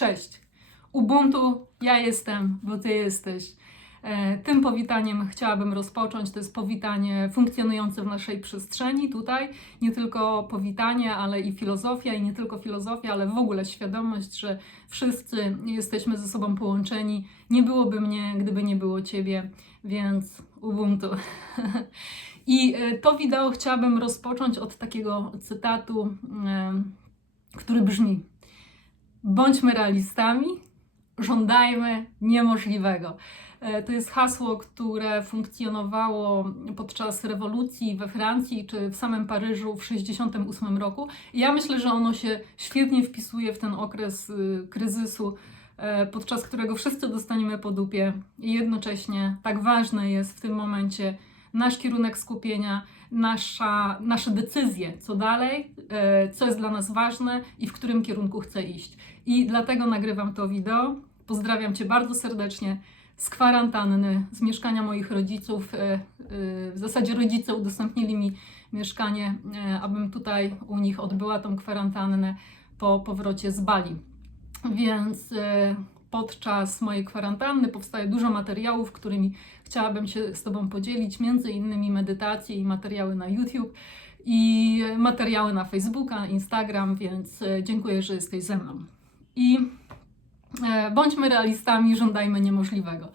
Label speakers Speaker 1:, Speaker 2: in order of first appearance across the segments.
Speaker 1: Cześć. Ubuntu, ja jestem, bo ty jesteś. E, Tym powitaniem chciałabym rozpocząć. To jest powitanie funkcjonujące w naszej przestrzeni tutaj. Nie tylko powitanie, ale i filozofia, i nie tylko filozofia, ale w ogóle świadomość, że wszyscy jesteśmy ze sobą połączeni. Nie byłoby mnie, gdyby nie było ciebie, więc Ubuntu. I e, to wideo chciałabym rozpocząć od takiego cytatu, em, który brzmi: Bądźmy realistami, żądajmy niemożliwego. E, To jest hasło, które funkcjonowało podczas rewolucji we Francji czy w samym Paryżu w 1968 roku. I ja myślę, że ono się świetnie wpisuje w ten okres y, kryzysu, e, podczas którego wszyscy dostaniemy po dupie. I jednocześnie tak ważne jest w tym momencie nasz kierunek skupienia, nasza, nasze decyzje, co dalej, e, co jest dla nas ważne i w którym kierunku chcę iść. I dlatego nagrywam to wideo. Pozdrawiam Cię bardzo serdecznie z kwarantanny, z mieszkania moich rodziców. E, e, W zasadzie rodzice udostępnili mi mieszkanie, abym tutaj u nich odbyła tą kwarantannę po powrocie z Bali. Więc podczas mojej kwarantanny powstaje dużo materiałów, którymi chciałabym się z Tobą podzielić, między innymi medytacje i materiały na YouTube i materiały na Facebooka, Instagram, więc e, dziękuję, że jesteś ze mną. I e, bądźmy realistami, żądajmy niemożliwego.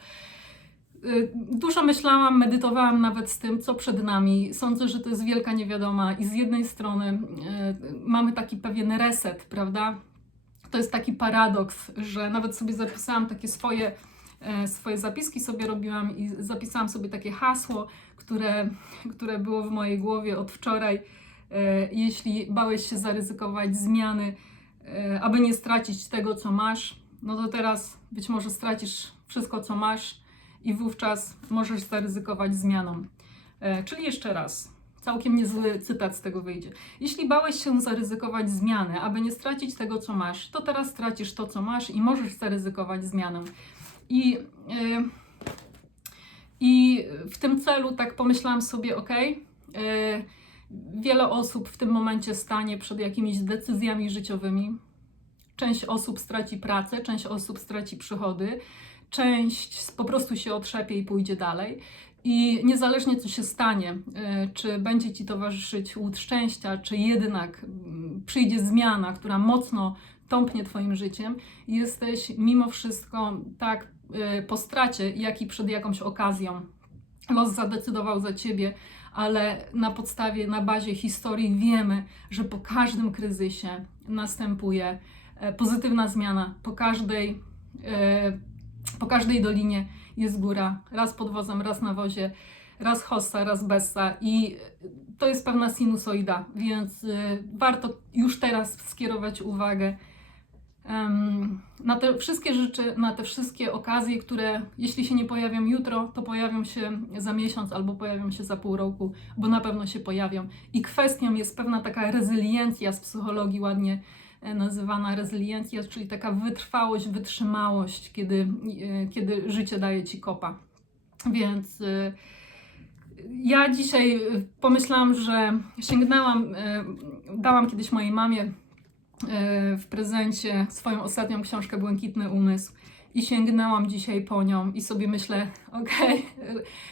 Speaker 1: Y, Dużo myślałam, medytowałam nawet z tym, co przed nami. Sądzę, że to jest wielka niewiadoma i z jednej strony mamy taki pewien reset, prawda? To jest taki paradoks, że nawet sobie zapisałam takie swoje, e, swoje zapiski sobie robiłam i zapisałam sobie takie hasło, które, które było w mojej głowie od wczoraj. E, Jeśli bałeś się zaryzykować zmiany, e, aby nie stracić tego, co masz, no to teraz być może stracisz wszystko, co masz i wówczas możesz zaryzykować zmianą. Czyli jeszcze raz, całkiem niezły cytat z tego wyjdzie. Jeśli bałeś się zaryzykować zmianę, aby nie stracić tego, co masz, to teraz stracisz to, co masz i możesz zaryzykować zmianę. I, e, i w tym celu tak pomyślałam sobie, ok, wiele osób w tym momencie stanie przed jakimiś decyzjami życiowymi. Część osób straci pracę, część osób straci przychody, część po prostu się otrzepie i pójdzie dalej. I niezależnie co się stanie, y, czy będzie ci towarzyszyć łód szczęścia, czy jednak mm, przyjdzie zmiana, która mocno tąpnie Twoim życiem, jesteś mimo wszystko tak y, po stracie, jak i przed jakąś okazją. Los zadecydował za Ciebie, ale na podstawie, na bazie historii wiemy, że po każdym kryzysie następuje e, pozytywna zmiana. Po każdej, e, po każdej dolinie jest góra. Raz pod wozem, raz na wozie, raz hossa, raz bessa. I to jest pewna sinusoida, więc e, warto już teraz skierować uwagę na te wszystkie rzeczy, na te wszystkie okazje, które jeśli się nie pojawią jutro, to pojawią się za miesiąc albo pojawią się za pół roku, bo na pewno się pojawią. I kwestią jest pewna taka rezyliencja z psychologii ładnie nazywana rezyliencja, czyli taka wytrwałość, wytrzymałość, kiedy, e, kiedy życie daje ci kopa. Więc e, ja dzisiaj e, pomyślałam, że sięgnęłam, e, dałam kiedyś mojej mamie e, w prezencie swoją ostatnią książkę Błękitny Umysł i sięgnęłam dzisiaj po nią i sobie myślę, okej,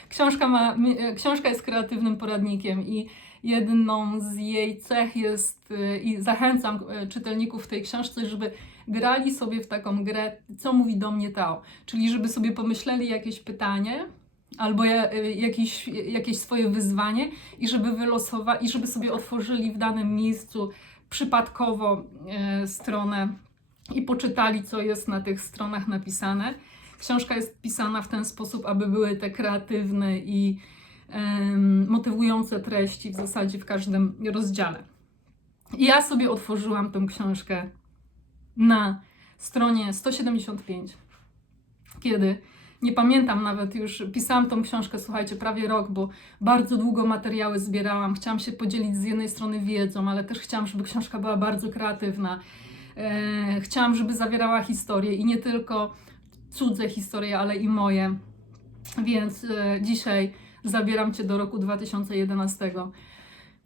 Speaker 1: książka, ma, e, książka jest kreatywnym poradnikiem i jedną z jej cech jest, e, i zachęcam e, czytelników tej książce, żeby grali sobie w taką grę, co mówi do mnie Tao, czyli żeby sobie pomyśleli jakieś pytanie, albo ja, y, jakieś, jakieś swoje wyzwanie i żeby wylosować, i żeby sobie otworzyli w danym miejscu przypadkowo e, stronę i poczytali, co jest na tych stronach napisane. Książka jest pisana w ten sposób, aby były te kreatywne i motywujące treści w zasadzie w każdym rozdziale. I ja sobie otworzyłam tę książkę na stronie 175, kiedy nie pamiętam nawet już, pisałam tą książkę, słuchajcie, prawie rok, bo bardzo długo materiały zbierałam. Chciałam się podzielić z jednej strony wiedzą, ale też chciałam, żeby książka była bardzo kreatywna. E, chciałam, żeby zawierała historię i nie tylko cudze historie, ale i moje. Więc e, dzisiaj zabieram Cię do roku 2011.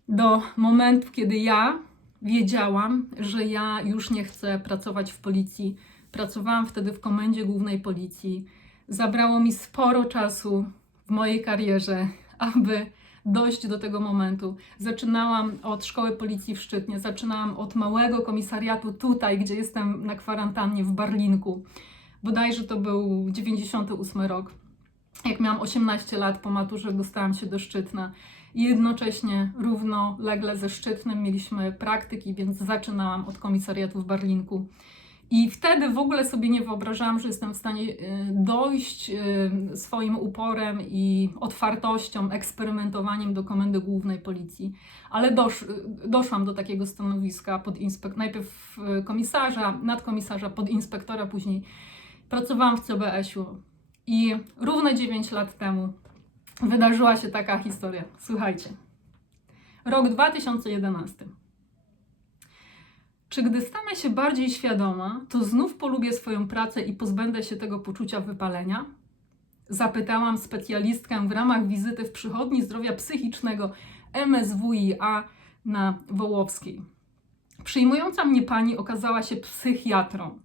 Speaker 1: Do momentu, kiedy ja wiedziałam, że ja już nie chcę pracować w policji Pracowałam wtedy w komendzie głównej policji. Zabrało mi sporo czasu w mojej karierze, aby dojść do tego momentu. Zaczynałam od szkoły policji w Szczytnie, zaczynałam od małego komisariatu tutaj, gdzie jestem na kwarantannie w Barlinku. Bodajże to był 98 rok. Jak miałam 18 lat po maturze, dostałam się do Szczytna. I jednocześnie równolegle ze Szczytnem mieliśmy praktyki, więc zaczynałam od komisariatu w Barlinku. I wtedy w ogóle sobie nie wyobrażałam, że jestem w stanie y, dojść y, swoim uporem i otwartością, eksperymentowaniem do komendy głównej policji. Ale dosz, doszłam do takiego stanowiska pod inspek- najpierw y, komisarza, nadkomisarza, podinspektora, później pracowałam w CBS-u. I równe 9 lat temu wydarzyła się taka historia. Słuchajcie. Rok 2011. Czy gdy stanę się bardziej świadoma, to znów polubię swoją pracę i pozbędę się tego poczucia wypalenia? Zapytałam specjalistkę w ramach wizyty w przychodni zdrowia psychicznego MSWiA na Wołowskiej. Przyjmująca mnie pani okazała się psychiatrą.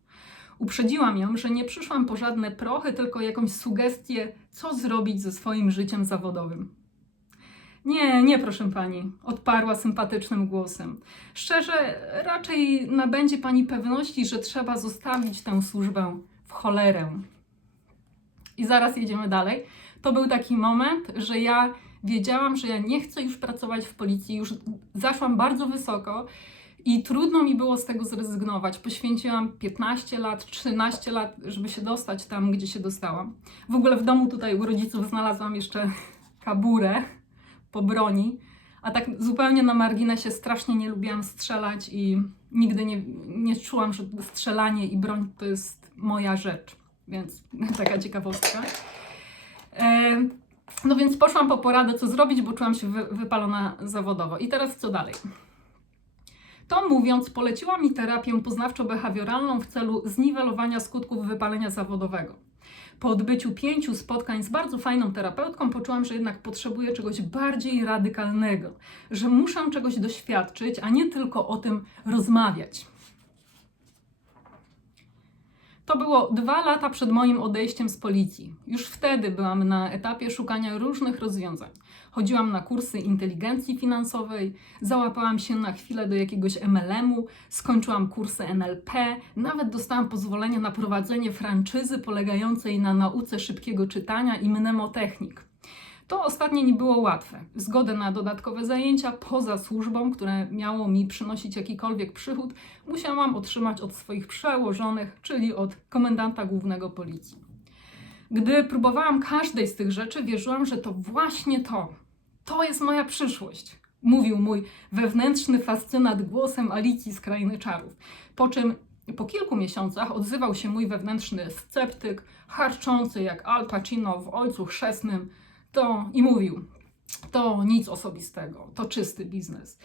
Speaker 1: Uprzedziłam ją, że nie przyszłam po żadne prochy, tylko jakąś sugestię, co zrobić ze swoim życiem zawodowym. Nie, nie, proszę pani, odparła sympatycznym głosem. Szczerze, raczej nabędzie pani pewności, że trzeba zostawić tę służbę w cholerę. I zaraz jedziemy dalej. To był taki moment, że ja wiedziałam, że ja nie chcę już pracować w policji, już zaszłam bardzo wysoko i trudno mi było z tego zrezygnować. Poświęciłam 15 lat, 13 lat, żeby się dostać tam, gdzie się dostałam. W ogóle w domu tutaj u rodziców znalazłam jeszcze kaburę po broni, a tak zupełnie na marginesie strasznie nie lubiłam strzelać i nigdy nie, nie czułam, że strzelanie i broń to jest moja rzecz. Więc taka ciekawostka. E, no więc poszłam po poradę, co zrobić, bo czułam się wy, wypalona zawodowo. I teraz co dalej? To mówiąc, poleciła mi terapię poznawczo-behawioralną w celu zniwelowania skutków wypalenia zawodowego. Po odbyciu pięciu spotkań z bardzo fajną terapeutką poczułam, że jednak potrzebuję czegoś bardziej radykalnego, że muszę czegoś doświadczyć, a nie tylko o tym rozmawiać. To było dwa lata przed moim odejściem z policji. Już wtedy byłam na etapie szukania różnych rozwiązań. Chodziłam na kursy inteligencji finansowej, załapałam się na chwilę do jakiegoś MLM-u, skończyłam kursy NLP, nawet dostałam pozwolenie na prowadzenie franczyzy polegającej na nauce szybkiego czytania i mnemotechnik. To ostatnie nie było łatwe. Zgodę na dodatkowe zajęcia poza służbą, które miało mi przynosić jakikolwiek przychód, musiałam otrzymać od swoich przełożonych, czyli od komendanta głównego policji. Gdy próbowałam każdej z tych rzeczy, wierzyłam, że to właśnie to, to jest moja przyszłość, mówił mój wewnętrzny fascynat głosem Alicji z Krainy Czarów. Po czym po kilku miesiącach odzywał się mój wewnętrzny sceptyk, harczący jak Al Pacino w Ojcu Chrzestnym, to i mówił, to nic osobistego, to czysty biznes.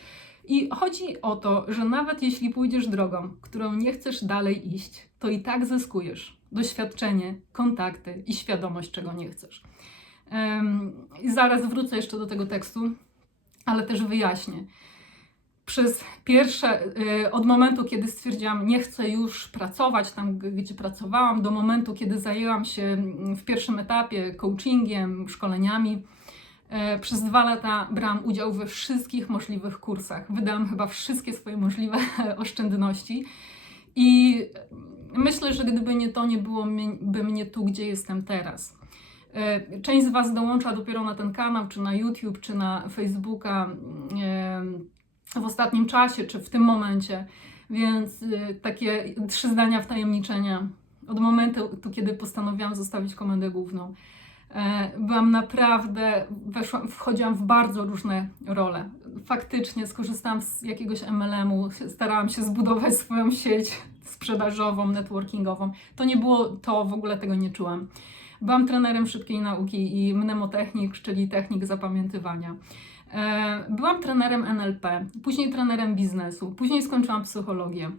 Speaker 1: I chodzi o to, że nawet jeśli pójdziesz drogą, którą nie chcesz dalej iść, to i tak zyskujesz doświadczenie, kontakty i świadomość, czego nie chcesz. I zaraz wrócę jeszcze do tego tekstu, ale też wyjaśnię. Przez pierwsze, y, od momentu, kiedy stwierdziłam, nie chcę już pracować tam, gdzie pracowałam, do momentu, kiedy zajęłam się w pierwszym etapie coachingiem, szkoleniami, e, przez dwa lata brałam udział we wszystkich możliwych kursach. Wydałam chyba wszystkie swoje możliwe oszczędności i myślę, że gdyby nie to, nie byłoby mnie tu, gdzie jestem teraz. E, część z Was dołącza dopiero na ten kanał, czy na YouTube, czy na Facebooka w ostatnim czasie, czy w tym momencie, więc e, takie trzy zdania wtajemniczenia. Od momentu, kiedy postanowiłam zostawić komendę główną, e, byłam naprawdę, weszłam, wchodziłam w bardzo różne role. Faktycznie skorzystałam z jakiegoś MLM-u, starałam się zbudować swoją sieć sprzedażową, networkingową. To nie było to, w ogóle tego nie czułam. Byłam trenerem szybkiej nauki i mnemotechnik, czyli technik zapamiętywania. E, byłam trenerem NLP, później trenerem biznesu, później skończyłam psychologię.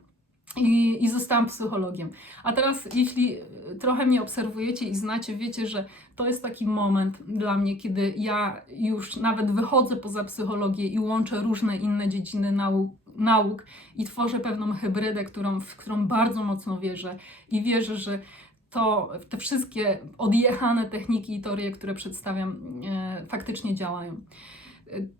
Speaker 1: I, I zostałam psychologiem. A teraz, jeśli trochę mnie obserwujecie i znacie, wiecie, że to jest taki moment dla mnie, kiedy ja już nawet wychodzę poza psychologię i łączę różne inne dziedziny nauk, nauk i tworzę pewną hybrydę, którą, w którą bardzo mocno wierzę i wierzę, że to te wszystkie odjechane techniki i teorie, które przedstawiam, e, faktycznie działają.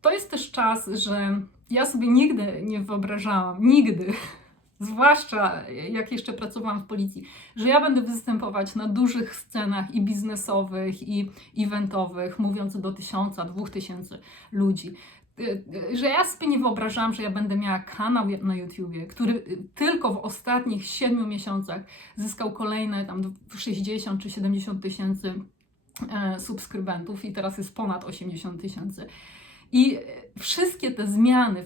Speaker 1: To jest też czas, że ja sobie nigdy nie wyobrażałam, nigdy, zwłaszcza jak jeszcze pracowałam w policji, że ja będę występować na dużych scenach i biznesowych, i eventowych, mówiąc do tysiąca, dwóch tysięcy ludzi. Że ja sobie nie wyobrażałam, że ja będę miała kanał na YouTubie, który y, tylko w ostatnich siedmiu miesiącach zyskał kolejne tam 60 czy 70 tysięcy e, subskrybentów i teraz jest ponad 80 tysięcy. I wszystkie te zmiany,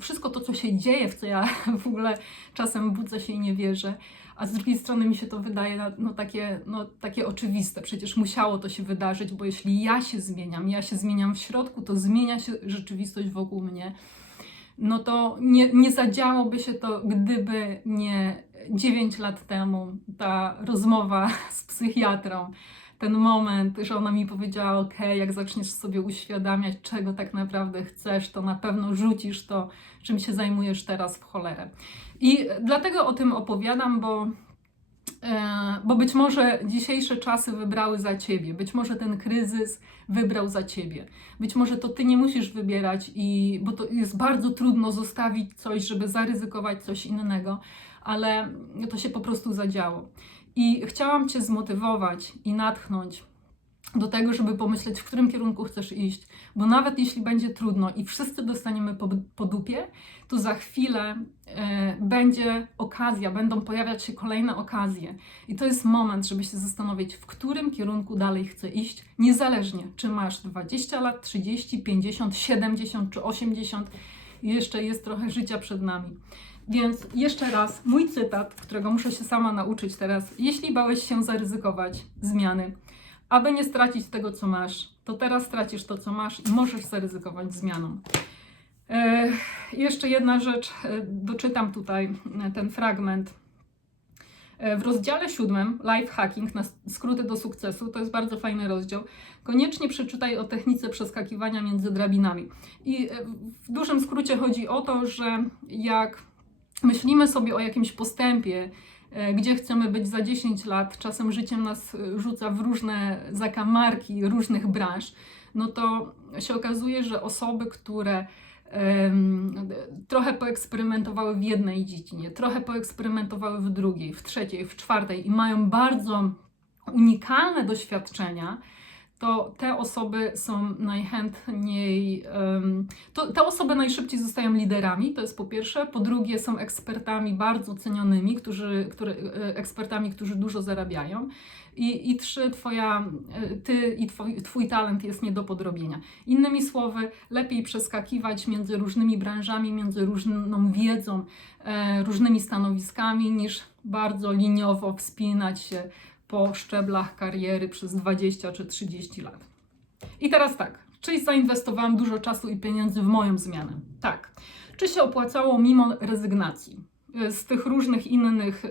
Speaker 1: wszystko, to, co się dzieje, w co ja w ogóle czasem budzę się i nie wierzę, a z drugiej strony mi się to wydaje no, takie, no, takie oczywiste. Przecież musiało to się wydarzyć, bo jeśli ja się zmieniam, ja się zmieniam w środku, to zmienia się rzeczywistość wokół mnie. No to nie, nie zadziałoby się to, gdyby nie 9 lat temu ta rozmowa z psychiatrą, ten moment, że ona mi powiedziała: OK, jak zaczniesz sobie uświadamiać, czego tak naprawdę chcesz, to na pewno rzucisz to, czym się zajmujesz teraz w cholerę. I dlatego o tym opowiadam, bo, e, bo być może dzisiejsze czasy wybrały za ciebie, być może ten kryzys wybrał za ciebie. Być może to ty nie musisz wybierać, i, bo to jest bardzo trudno zostawić coś, żeby zaryzykować coś innego, ale to się po prostu zadziało. I chciałam Cię zmotywować i natchnąć do tego, żeby pomyśleć, w którym kierunku chcesz iść, bo nawet jeśli będzie trudno i wszyscy dostaniemy po, po dupie, to za chwilę e, będzie okazja, będą pojawiać się kolejne okazje. I to jest moment, żeby się zastanowić, w którym kierunku dalej chcę iść, niezależnie czy masz 20 lat, 30, 50, 70 czy 80, jeszcze jest trochę życia przed nami. Więc jeszcze raz, mój cytat, którego muszę się sama nauczyć teraz. Jeśli bałeś się zaryzykować zmiany, aby nie stracić tego, co masz, to teraz stracisz to, co masz i możesz zaryzykować zmianą. E, jeszcze jedna rzecz, e, doczytam tutaj e, ten fragment. W rozdziale siódmym, Life Hacking na skróty do sukcesu, to jest bardzo fajny rozdział. Koniecznie przeczytaj o technice przeskakiwania między drabinami. I w dużym skrócie chodzi o to, że jak myślimy sobie o jakimś postępie, e, gdzie chcemy być za 10 lat, czasem życiem nas e, rzuca w różne zakamarki różnych branż, no to się okazuje, że osoby, które trochę poeksperymentowały w jednej dziedzinie, trochę poeksperymentowały w drugiej, w trzeciej, w czwartej i mają bardzo unikalne doświadczenia, to te osoby są najchętniej, to te osoby najszybciej zostają liderami, to jest po pierwsze. Po drugie, są ekspertami bardzo cenionymi, którzy, które, ekspertami, którzy dużo zarabiają. I, i trzy, twoja, e, ty i twój, twój talent jest nie do podrobienia. Innymi słowy, lepiej przeskakiwać między różnymi branżami, między różną wiedzą, e, różnymi stanowiskami, niż bardzo liniowo wspinać się po szczeblach kariery przez 20 czy 30 lat. I teraz tak, czy zainwestowałam dużo czasu i pieniędzy w moją zmianę? Tak. Czy się opłacało mimo rezygnacji y, z tych różnych innych y,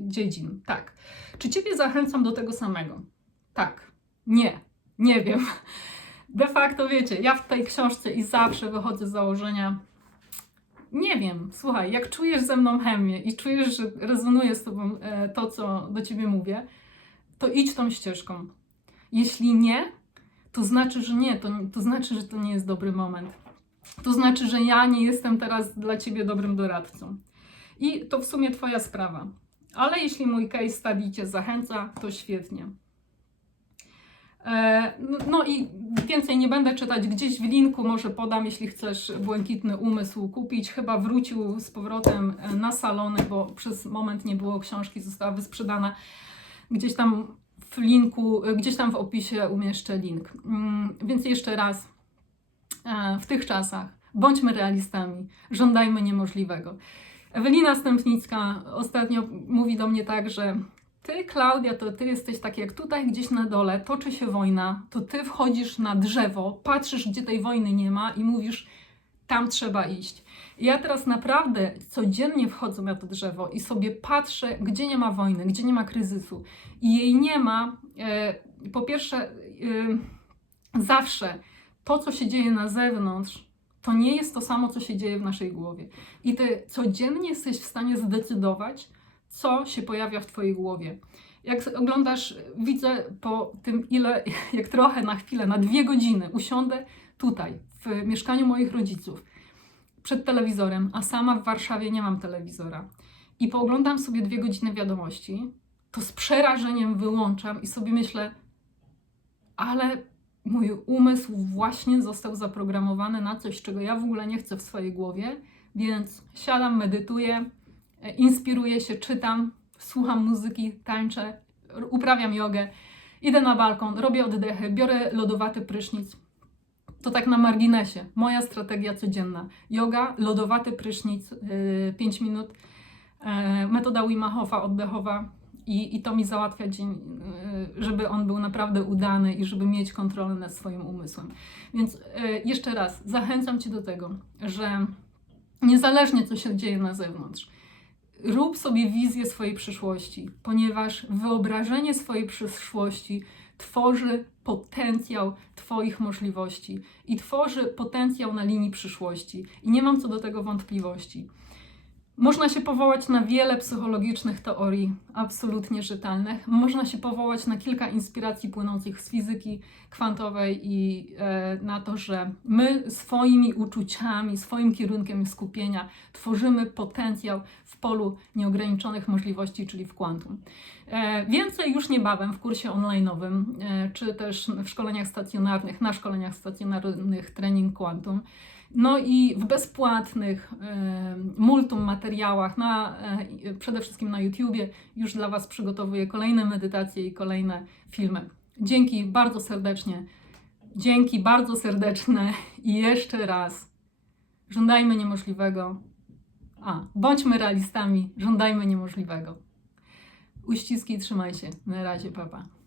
Speaker 1: dziedzin? Tak. Czy Ciebie zachęcam do tego samego? Tak. Nie. Nie wiem. De facto wiecie, ja w tej książce i zawsze wychodzę z założenia, nie wiem, słuchaj, jak czujesz ze mną chemię i czujesz, że rezonuje z tobą e, to, co do ciebie mówię, to idź tą ścieżką. Jeśli nie, to znaczy, że nie, to, to znaczy, że to nie jest dobry moment. To znaczy, że ja nie jestem teraz dla ciebie dobrym doradcą. I to w sumie twoja sprawa. Ale jeśli mój case study cię zachęca, to świetnie. E, No, i więcej nie będę czytać. Gdzieś w linku może podam, jeśli chcesz Błękitny Umysł kupić. Chyba wrócił z powrotem e, na salony, bo przez moment nie było książki, została wysprzedana. Gdzieś tam w linku, e, gdzieś tam w opisie umieszczę link. Mm, Więc jeszcze raz, w tych czasach bądźmy realistami, żądajmy niemożliwego. Ewelina Stępnicka ostatnio mówi do mnie tak, że ty, Klaudia, to ty jesteś tak jak tutaj gdzieś na dole, toczy się wojna, to ty wchodzisz na drzewo, patrzysz, gdzie tej wojny nie ma i mówisz, tam trzeba iść. I ja teraz naprawdę codziennie wchodzę na to drzewo i sobie patrzę, gdzie nie ma wojny, gdzie nie ma kryzysu. I jej nie ma, e, po pierwsze, e, zawsze to, co się dzieje na zewnątrz, To nie jest to samo, co się dzieje w naszej głowie. I ty codziennie jesteś w stanie zdecydować, co się pojawia w twojej głowie. Jak oglądasz, widzę po tym, ile, jak trochę na chwilę, na dwie godziny usiądę tutaj, w mieszkaniu moich rodziców, przed telewizorem, a sama w Warszawie nie mam telewizora, i pooglądam sobie dwie godziny wiadomości, to z przerażeniem wyłączam i sobie myślę, ale mój umysł właśnie został zaprogramowany na coś, czego ja w ogóle nie chcę w swojej głowie, więc siadam, medytuję, inspiruję się, czytam, słucham muzyki, tańczę, uprawiam jogę, idę na balkon, robię oddechy, biorę lodowaty prysznic. To tak na marginesie. Moja strategia codzienna. Yoga, lodowaty prysznic, 5 minut, e, metoda Wima Hofa oddechowa i, i to mi załatwia dzień, e, żeby on był naprawdę udany i żeby mieć kontrolę nad swoim umysłem. Więc e, jeszcze raz, zachęcam Cię do tego, że niezależnie co się dzieje na zewnątrz, rób sobie wizję swojej przyszłości, ponieważ wyobrażenie swojej przyszłości tworzy potencjał Twoich możliwości i tworzy potencjał na linii przyszłości. I nie mam co do tego wątpliwości. Można się powołać na wiele psychologicznych teorii, absolutnie czytelnych. Można się powołać na kilka inspiracji płynących z fizyki kwantowej i e, na to, że my swoimi uczuciami, swoim kierunkiem skupienia tworzymy potencjał w polu nieograniczonych możliwości, czyli w kwantum. E, więcej już niebawem w kursie online'owym, e, czy też w szkoleniach stacjonarnych, na szkoleniach stacjonarnych Trening Quantum. No i w bezpłatnych multum materiałach, na, e, przede wszystkim na YouTubie, już dla Was przygotowuję kolejne medytacje i kolejne filmy. Dzięki bardzo serdecznie. Dzięki bardzo serdeczne i jeszcze raz żądajmy niemożliwego. A, bądźmy realistami, żądajmy niemożliwego. Uściski, trzymaj się. Na razie, papa.